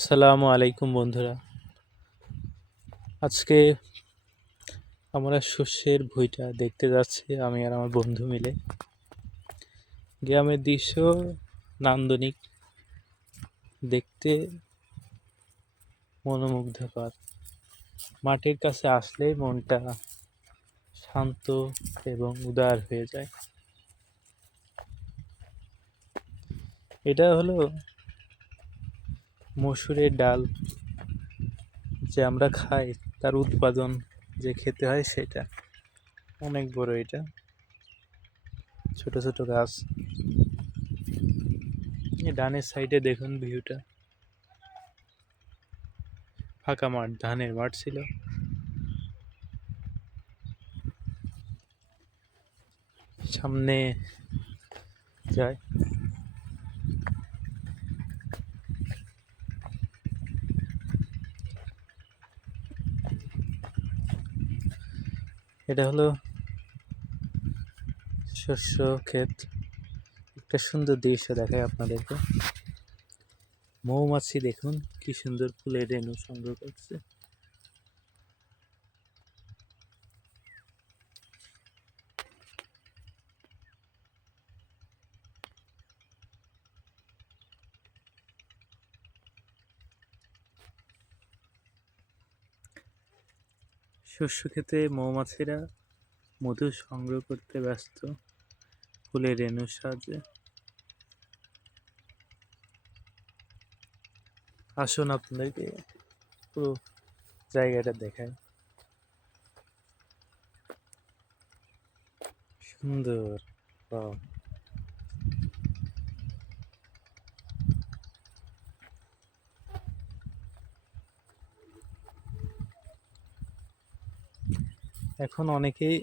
আসসালামু আলাইকুম বন্ধুরা। আজকে আমরা শস্যের ভুঁইটা দেখতে যাচ্ছি আমি আর আমার বন্ধু মিলে। গ্রামের দৃশ্য নান্দনিক, দেখতে মনোমুগ্ধকর। মাটির কাছে আসলেই মনটা শান্ত এবং উদার হয়ে যায়। এটা হলো মসুরের ডাল, যে আমরা খাই, তার উৎপাদন যে খেতে হয় সেটা অনেক বড়। এটা ছোট ছোট গাছ। ডানের সাইডে দেখুন ভিউটা, ফাঁকা মাঠ, ধানের মাঠ ছিল। সামনে যায়, এটা হলো শস্য ক্ষেত। একটা সুন্দর দৃশ্য দেখায় আপনাদেরকে। মৌমাছি দেখুন কি সুন্দর ফুলের রেণু সংগ্রহ করছে। শস্য ক্ষেতে মৌমাছিরা মধু সংগ্রহ করতে ব্যস্ত ফুলের রেণুর সাহায্যে। আসুন আপনাদেরকে পুরো জায়গাটা দেখায়। সুন্দর। বাহ। এখন অনেকেই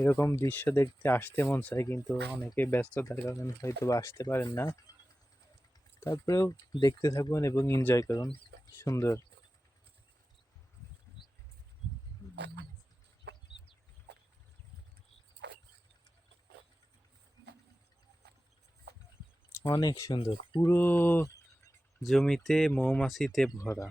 এরকম দৃশ্য দেখতে আসতে মন চায়, কিন্তু অনেকে ব্যস্ততার কারণে হয়তো আসতে পারেন না। তারপরেও দেখতে থাকুন এবং এনজয় করুন। সুন্দর। অনেক সুন্দর, পুরো জমিতে মৌমাছিতে ভরা।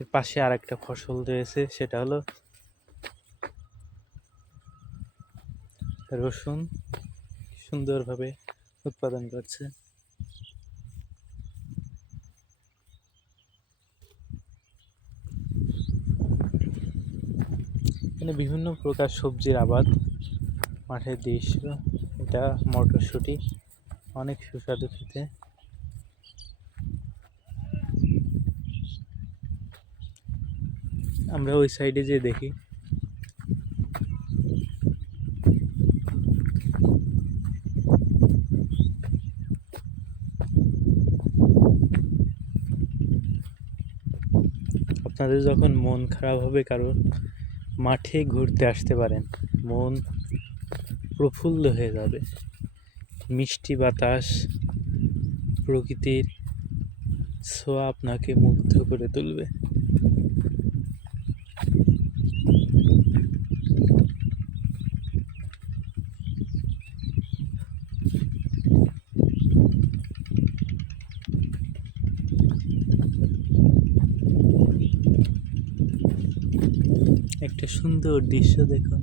এর পাশে আর একটা ফসল রয়েছে, সেটা হলো রসুন। সুন্দরভাবে উৎপাদন করছে। এখানে বিভিন্ন প্রকার সবজির আবাদ, মাঠের দৃশ্য। এটা মটরশুঁটি, অনেক সুস্বাদু খেতে। আমরা ওই সাইডে যে দেখি, আপনাদের যখন মন খারাপ হবে কারণ, মাঠে ঘুরতে আসতে পারেন, মন প্রফুল্ল হয়ে যাবে। মিষ্টি বাতাস, প্রকৃতির ছোঁয়া আপনাকে মুগ্ধ করে তুলবে। একটা সুন্দর দৃশ্য দেখুন।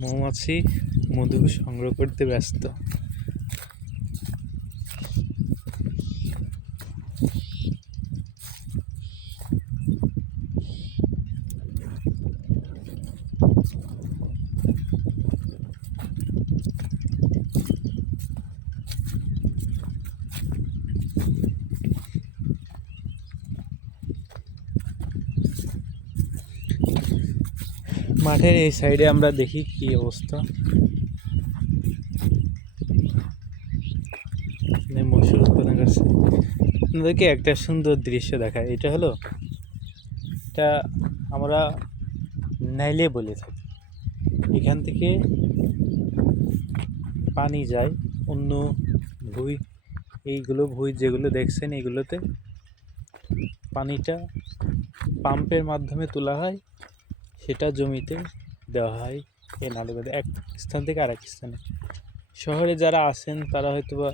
মৌমাছি মধু সংগ্রহ করতে ব্যস্ত। মাঠের এই সাইডে আমরা দেখি কি অবস্থা। মসুর উৎপাদন করছে। আপনাদেরকে একটা সুন্দর দৃশ্য দেখায়। এটা হলো, এটা আমরা নাইলে বলে থাকি। এখান থেকে পানি যায় অন্য ভুঁই। এইগুলো ভুঁই যেগুলো দেখছেন, এগুলোতে পানিটা পাম্পের মাধ্যমে তোলা হয়, সেটা জমিতে দেওয়া হয় এই নালী বেঁধে এক স্থান থেকে আরেক স্থানে। শহরে যারা আছেন তারা হয়তো বা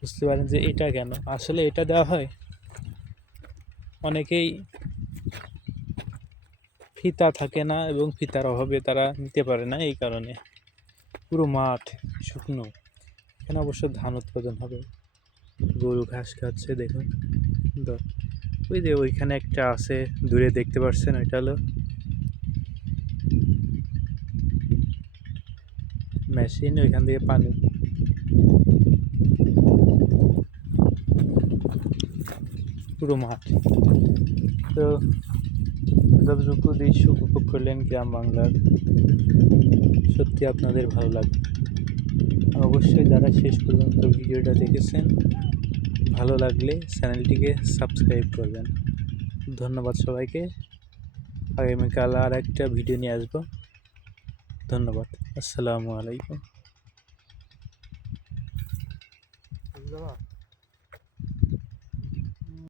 বুঝতে পারেন যে এটা কেন আসলে এটা দেওয়া হয়। অনেকেই ফিতা থাকে না এবং ফিতার অভাবে তারা নিতে পারে না, এই কারণে। পুরো মাঠ শুকনো, এখানে অবশ্য ধান উৎপাদন হবে। গরু ঘাস খাচ্ছে দেখুন। ওই যে ওইখানে একটা আছে দূরে দেখতে পাচ্ছেন, ওইটা হলো মেশিন, ওইখান থেকে পানি। পুরো মাঠ। তো যতটুকু দৃশ্য উপভোগ করলেন গ্রাম বাংলার, সত্যি আপনাদের ভালো লাগবে। আর অবশ্যই যারা শেষ পর্যন্ত ভিডিওটা দেখেছেন, ভালো লাগলে চ্যানেলটিকে সাবস্ক্রাইব করবেন। ধন্যবাদ সবাইকে। আগামীকাল আর একটা ভিডিও নিয়ে আসবো। ধন্যবাদ। আসসালামু আলাইকুম।